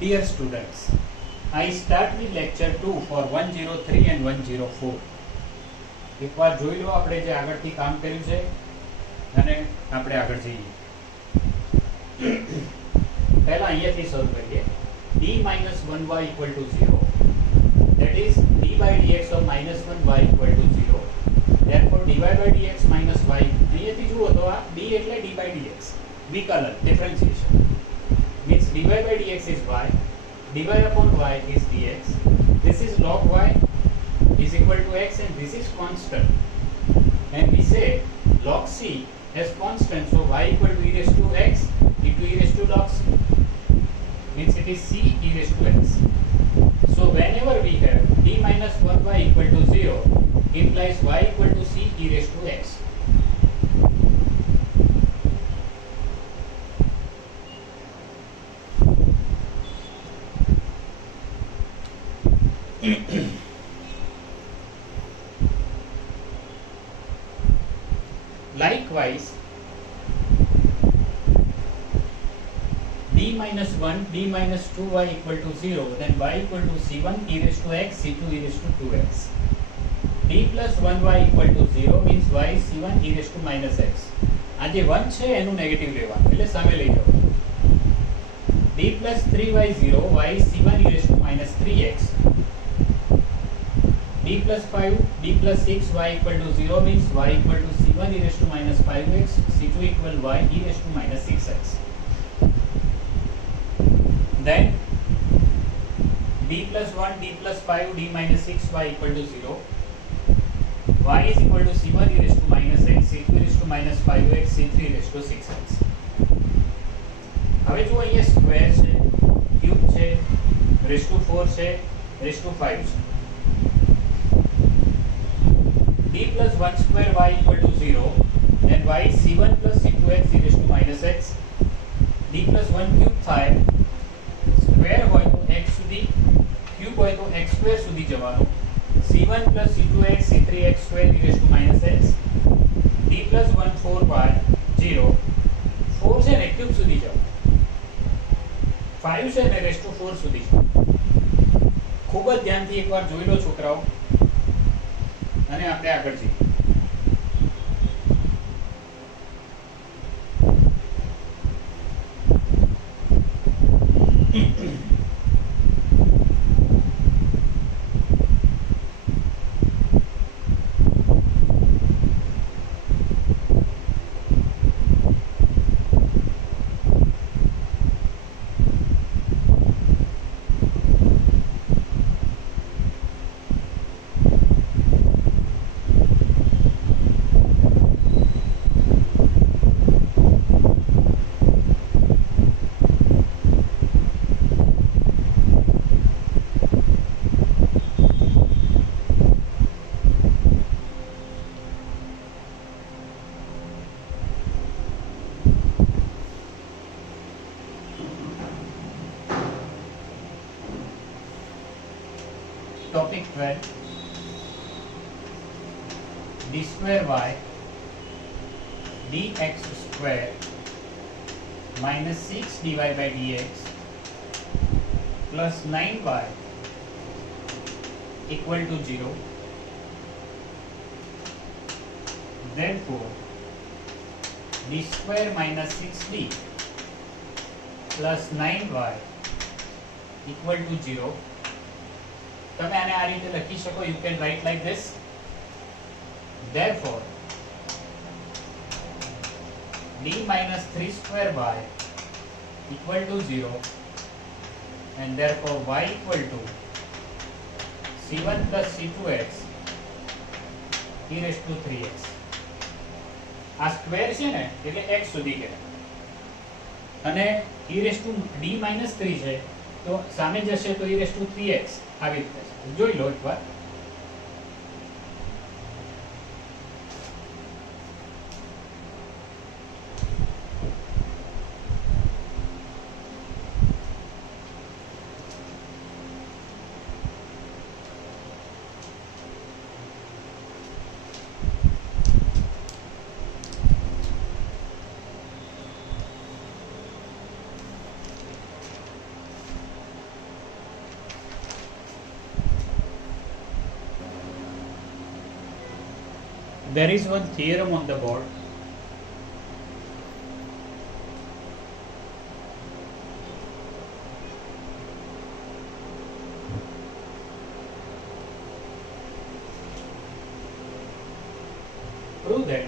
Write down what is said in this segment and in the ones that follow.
Dear students, I start with lecture 2 for 103 and 104. એકવાર જોઈ લો આપણે જે આગળથી કામ કર્યું છે અને આપણે આગળ જઈએ. પહેલા અહીંયાથી શરૂ કરીએ. d minus 1y equal to 0. That is d by dx of minus 1y equal to 0. Therefore dy by dx minus y. અહીંયાથી જુઓ તો આ d એટલે d by dx. વિકલન, differentiation. Means dy by dx is y. dy upon y is dx. This is log y is equal to x and this is constant. And we say log c as constant, so y equal to e raised to x into e raised to log c. Means it is c e raised to x. So whenever we have d minus 1y equal to 0 implies y equal to c e raised to x. Likewise, d minus 1, d minus 2y equal to 0, then y equal to c1 e raised to x, c2 e raised to 2x. d plus 1y equal to 0 means y c1 e raised to minus x. આ જે 1 છે એનું negative લેવાનું એટલે સામે લઈ જાઓ. d plus 3y 0, y c1 e raised to minus 3x. d plus 5, d plus 6, y equal to 0 means y equal to c1 e raised to minus 5x, c2 equal y e raised to minus 6x. Then d plus 1, d plus 5, d minus 6, y equal to 0. y is equal to c1 e raised to minus x, c2 e raised to minus 5x, c3 e raised to 6x. હવે જો અહીંયા square છે, cube છે, rays two 4 છે, rays two 5 છે. d plus 1 square y equal to 0, then y c1 plus c2x e raised to minus x. d plus 1 cube થાય, square હોય તો x સુધી, ક્યુબ હોય તો x સ્ક્વેર સુધી જવાનું. c1 plus c2x c3x square e raised to minus x. d plus 1 4y 0, 4 છે ને ક્યુબ સુધી જાઓ, 5 છે ને રેઝ ટુ 4 સુધી જાઓ. ખૂબ જ ધ્યાનથી એકવાર જોઈ લો છોકરાઓ અને આપણે આગળ જઈએ. Topic 12, d square y dx square minus 6 dy by dx plus 9y equal to 0. Therefore, d square minus 6d plus 9y equal to 0. તમે આને આ રીતે લખી શકો. You can write like this. Therefore, d minus 3 square y equal to 0 and therefore y equal to c1 plus c2x e raised to 3x. આ square છે ને એટલે x સુધી ગયા અને e raised to d minus 3 છે તો સામે જશે તો e raised to 3x આવી રીતે જોઈ લો એકવાર. there is one theorem on the board. Prove that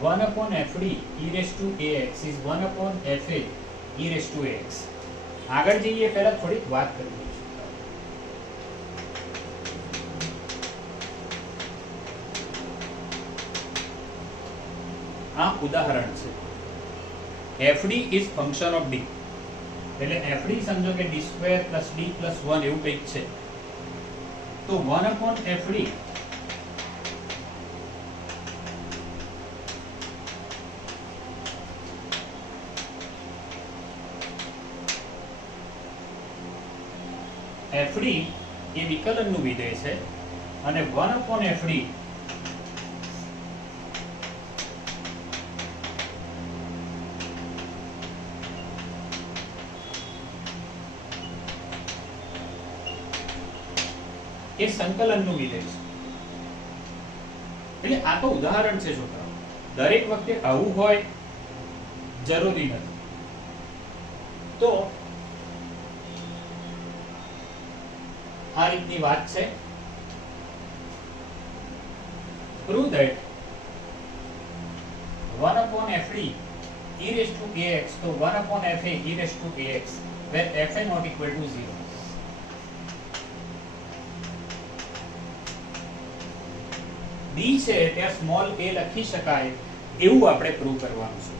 1 upon fd e raised to ax is 1 upon fa e raised to ax. આગળ જઈએ પહેલા થોડીક વાત કરવી છે. આ ઉદાહરણ છે. fd is function of d, એટલે fd સમજો કે d square plus d plus 1 એવું કંઈક છે. તો 1 upon fd fd એ વિકલનનું વિધેય છે અને 1 upon fd એ સંકલનનું વિધેય છે. એટલે આ તો ઉદાહરણ છે છોકરાઓ, દરેક વખતે આવું હોય જરૂરી નથી. તો આ રીતની વાત છે. prove that 1 upon fd e raised to ax, તો 1 upon fa e raised to ax where fa not equal to 0. b છે ત્યાં સ્મોલ a લખી શકાય એવું આપણે પ્રૂવ કરવાનું છે.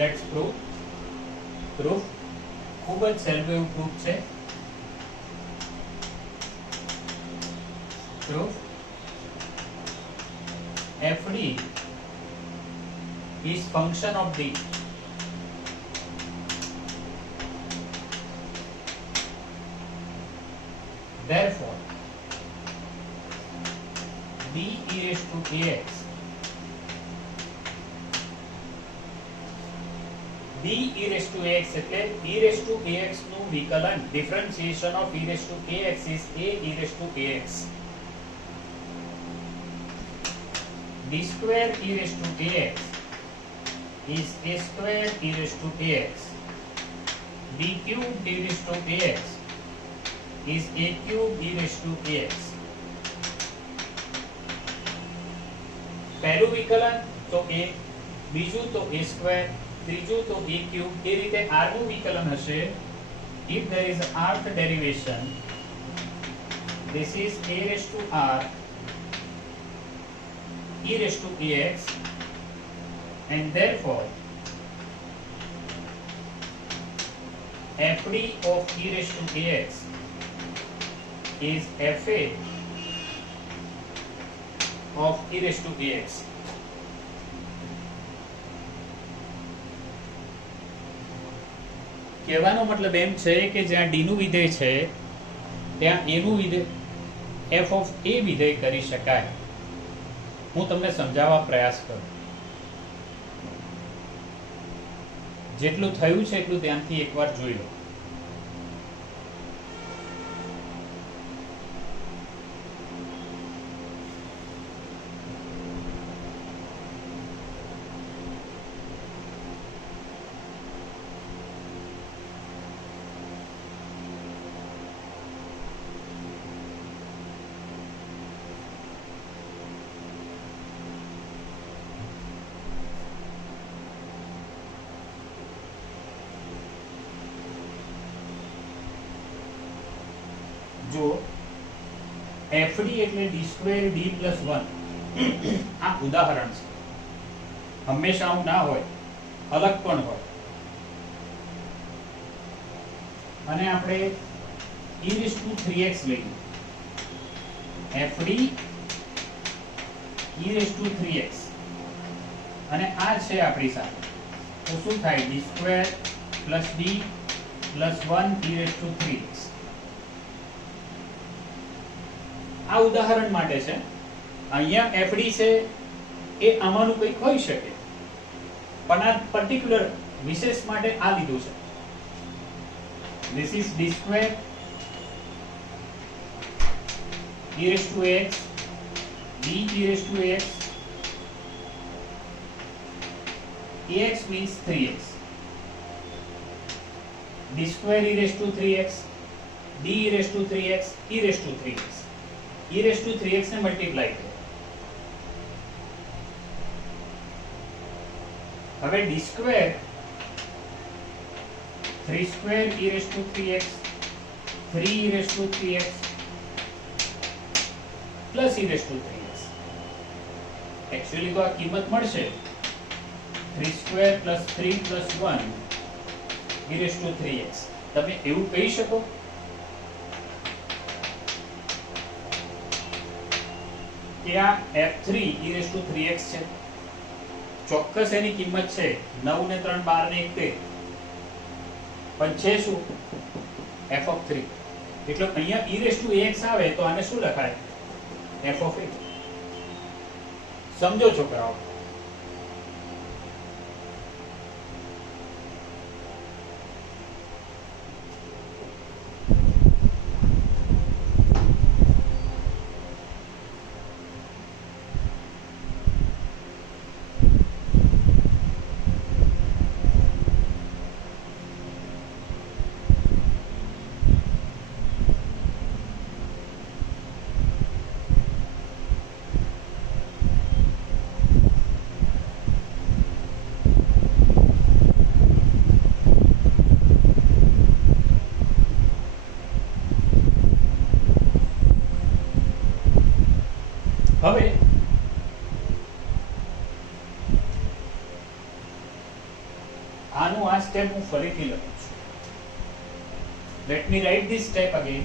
Let's prove. Proof ખૂબ જ સહેલું એવું પ્રૂફ છે. Proof fd is function of d. Therefore d e raised to ax d e raised to ax એટલે e raised to ax નું વિકલન, differentiation of e raised to ax is a e raised to ax. d square e raised to ax is a square e raised to ax. d cube e raised to ax is a cube e raised to ax. પહેલું વિકલન તો a, બીજું તો a square, ત્રીજું તો a cube. એ રીતે r નું વિકલન હશે. if there is rth derivation, this is a raised to r e raised to ax, and therefore fd of e raised to ax is fa of e raised to ax. કહેવાનો મતલબ એમ છે કે જ્યાં d નું વિધેય છે ત્યાં a નું વિધેય f of a વિધેય કરી શકાય. હું તમને સમજાવવા પ્રયાસ કરું. જેટલું થયું છે એટલું ધ્યાનથી એકવાર જોઈ લો. જો fd એટલે d સ્ક્વેર d પ્લસ 1 આ ઉદાહરણ છે. હંમેશા આવું ના હોય, અલગ પણ હોય. અને આપણે e raised to 3x લઈએ fd e raised to 3x અને આ છે આપણી સાથે, તો શું થાય d square plus d plus 1 e raised to 3x. આ ઉદાહરણ માટે છે. અહીંયા fd છે એ આમાંનું કંઈક હોઈ શકે, પણ આ પર્ટિક્યુલર વિશેષ માટે આ લીધું છે. This is d square e raised to x, d e raised to x, ax means 3x, d square e raised to 3x, d e raised to 3x, e raised to 3x. e raised to 3x ને multiply કરો. હવે d square 3 square e raised to 3x, 3 e raised to 3x plus e raised to 3x. Actually તો આ કિંમત મળશે 3 square plus 3 plus 1 e raised to 3x. તમે એવું કહી શકો કે આ f3 e raised to 3x છે? ચોક્કસ એની કિંમત છે 9 ને 3 12 ને 1 13, પણ છે શું f of 3. એટલે અહીંયા e raised to ax આવે તો આને શું લખાય? f of a. સમજો છોકરાઓ? હવે આનું આ સ્ટેપ હું ફરીથી લખું છું. Let me write this step again.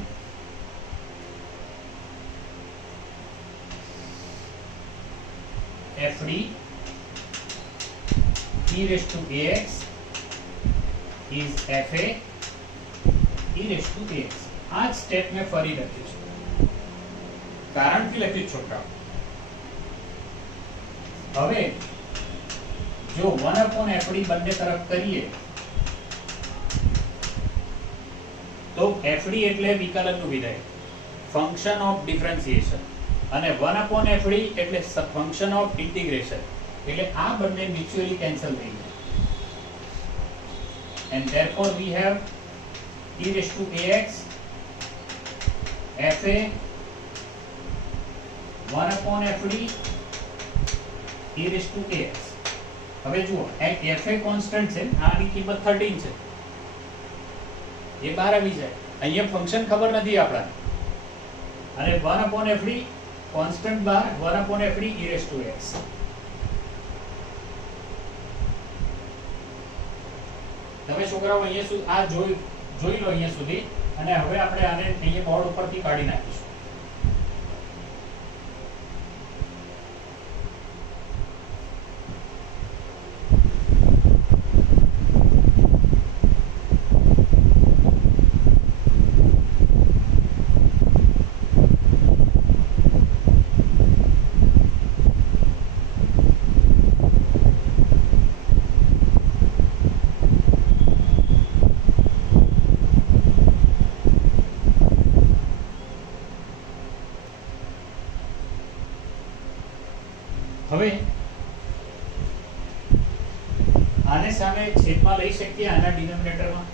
fd e raised to ax is fa e raised to ax. આ સ્ટેપ મેં ફરી લખ્યું છે, કારણથી લખ્યું છોકરાઓ. હવે જો 1/fd બંને તરફ કરીએ તો fd એટલે વિકલનનું વિધેય, ફંક્શન ઓફ ડિફરન્શિએશન, અને 1/fd એટલે ફંક્શન ઓફ ઇન્ટિગ્રેશન. એટલે આ બંને મ્યુચ્યુઅલી કેન્સલ થઈ જાય. and therefore we have e raised to ax fa 1/fd e raised to ax. હવે જુઓ fa કોન્સ્ટન્ટ છે, આની કિંમત 13 છે, એ બહાર આવી જાય. અહીંયા ફંક્શન ખબર નથી આપણા, અને 1/fd કોન્સ્ટન્ટ બહાર, 1/fd e raised to x. તમે છોકરાઓ અહીંયા આ જોઈ લો અહીંયા સુધી, અને હવે આપણે આને અહીંયા બોર્ડ ઉપરથી કાઢી નાખીશું. હવે આને સામે છેદમાં લઈ શકીએ, આના ડિનોમિનેટરમાં.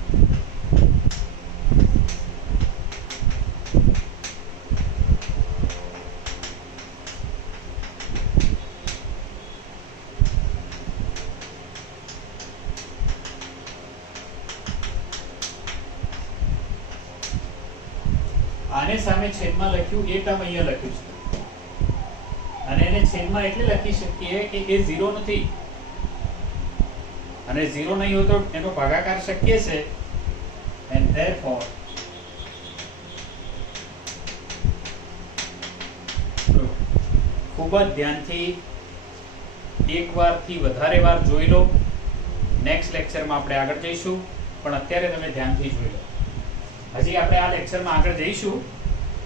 આને સામે છેદમાં લખ્યું, એ ટર્મ અહીંયા લખ્યું છે, અને એને છેદમાં એટલે લખી શકીએ કે એ 0 નથી, અને 0 નહીં હોય તો એનો ભાગાકાર શક્ય છે. and therefore ખૂબ જ ધ્યાનથી એક વારથી વધારે વાર જોઈ લો. નેક્સ્ટ લેક્ચરમાં આપણે આગળ જઈશું, પણ અત્યારે તમે ધ્યાનથી જોઈ લો. હજી આપણે આ લેક્ચરમાં આગળ જઈશું,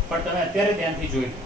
પણ તમે અત્યારે ધ્યાનથી જોઈ લો.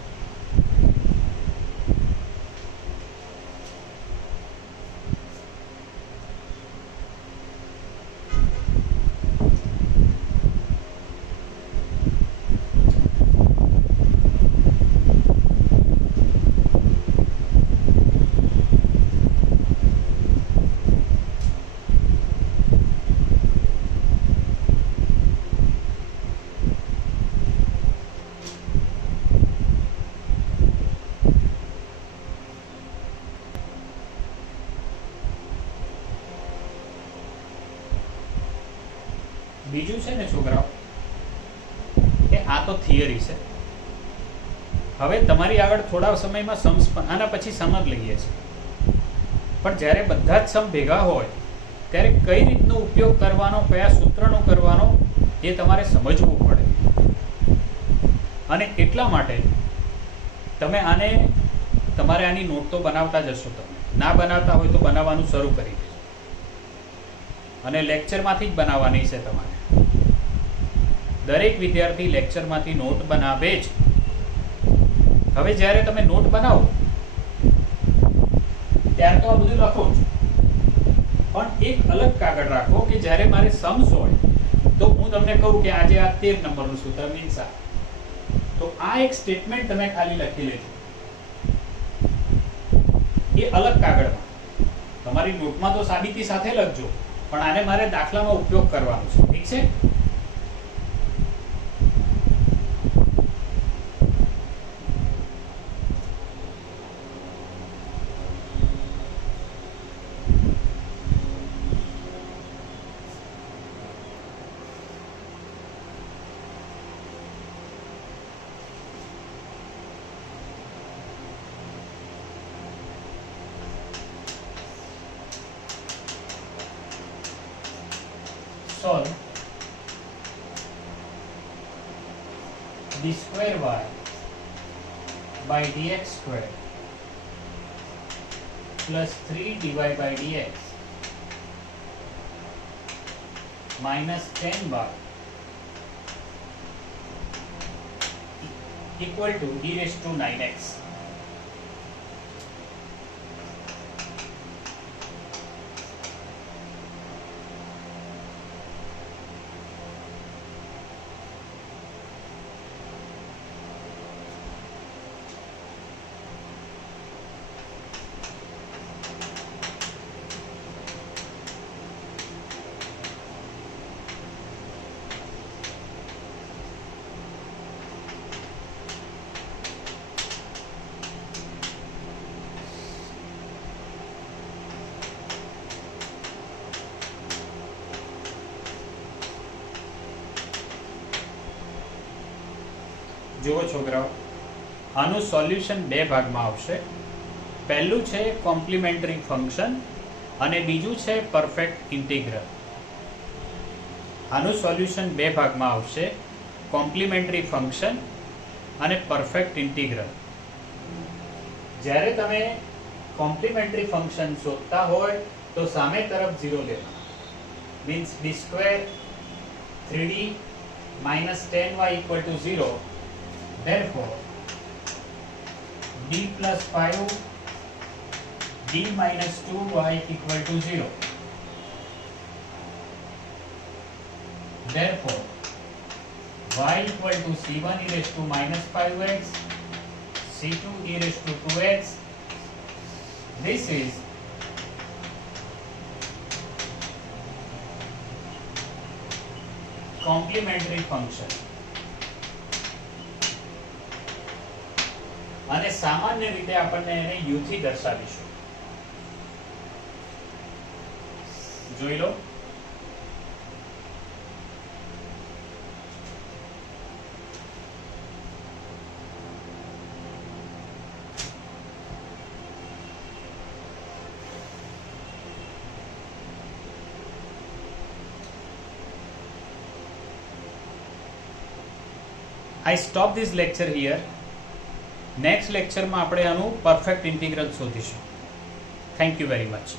બીજું છે ને છોકરાઓ, કે આ તો થિયરી છે. હવે તમારી આગળ થોડા સમયમાં સમ્સ, આના પછી સમ જ લઈએ છીએ, પણ જ્યારે બધા જ સમ ભેગા હોય ત્યારે કઈ રીતનો ઉપયોગ કરવાનો, કયા સૂત્રનો કરવાનો, એ તમારે સમજવું પડે. અને એટલા માટે તમે આને, તમારે આની નોટ તો બનાવતા જ હશો. તમે ના બનાવતા હોય તો બનાવવાનું શરૂ કરી દેજો, અને લેક્ચરમાંથી જ બનાવવાની છે તમારે. દરેક વિદ્યાર્થી લેક્ચરમાંથી નોટ બનાવે જ. હવે જ્યારે તમે નોટ બનાવો ત્યારે તો આ બધું લખો જ, પણ એક અલગ કાગળ રાખો કે જ્યારે મારે સમ્સ હોય તો હું તમને કહું કે આજે આ 13 નંબરનું સૂત્ર મીન્સ આ, તો આ એક સ્ટેટમેન્ટ તમે ખાલી લખી લેજો એ અલગ કાગળમાં. તમારી નોટમાં તો સાબિતી સાથે લખજો, પણ આને મારે દાખલામાં ઉપયોગ કરવાનો છે. ઠીક છે? Solve d square y by dx square plus 3 dy by dx minus 10y equal to e raised to 9x. જુઓ છોકરાઓ, આનું સોલ્યુશન બે ભાગમાં આવશે. પહેલું છે કોમ્પ્લિમેન્ટરી ફંક્શન અને બીજું છે પરફેક્ટ ઇન્ટિગ્રલ. આનું સોલ્યુશન બે ભાગમાં આવશે, કોમ્પ્લિમેન્ટરી ફંક્શન અને પરફેક્ટ ઇન્ટિગ્રલ. જ્યારે તમે કોમ્પ્લિમેન્ટરી ફંક્શન શોધતા હોય તો સામે તરફ 0 લેવાનું, means d square 3d minus 10y equal to 0. Therefore, d plus 5 d minus 2y equal to 0. Therefore, y equal to c1 e raised to minus 5x, c2 e raised to 2x. This is complementary function. અને સામાન્ય રીતે આપણને એને u થી દર્શાવીશું. જોઈ લો. I stop this lecture here. Next લેક્ચરમાં આપણે આનું પરફેક્ટ ઇન્ટિગ્રલ શોધીશું. Thank you very much.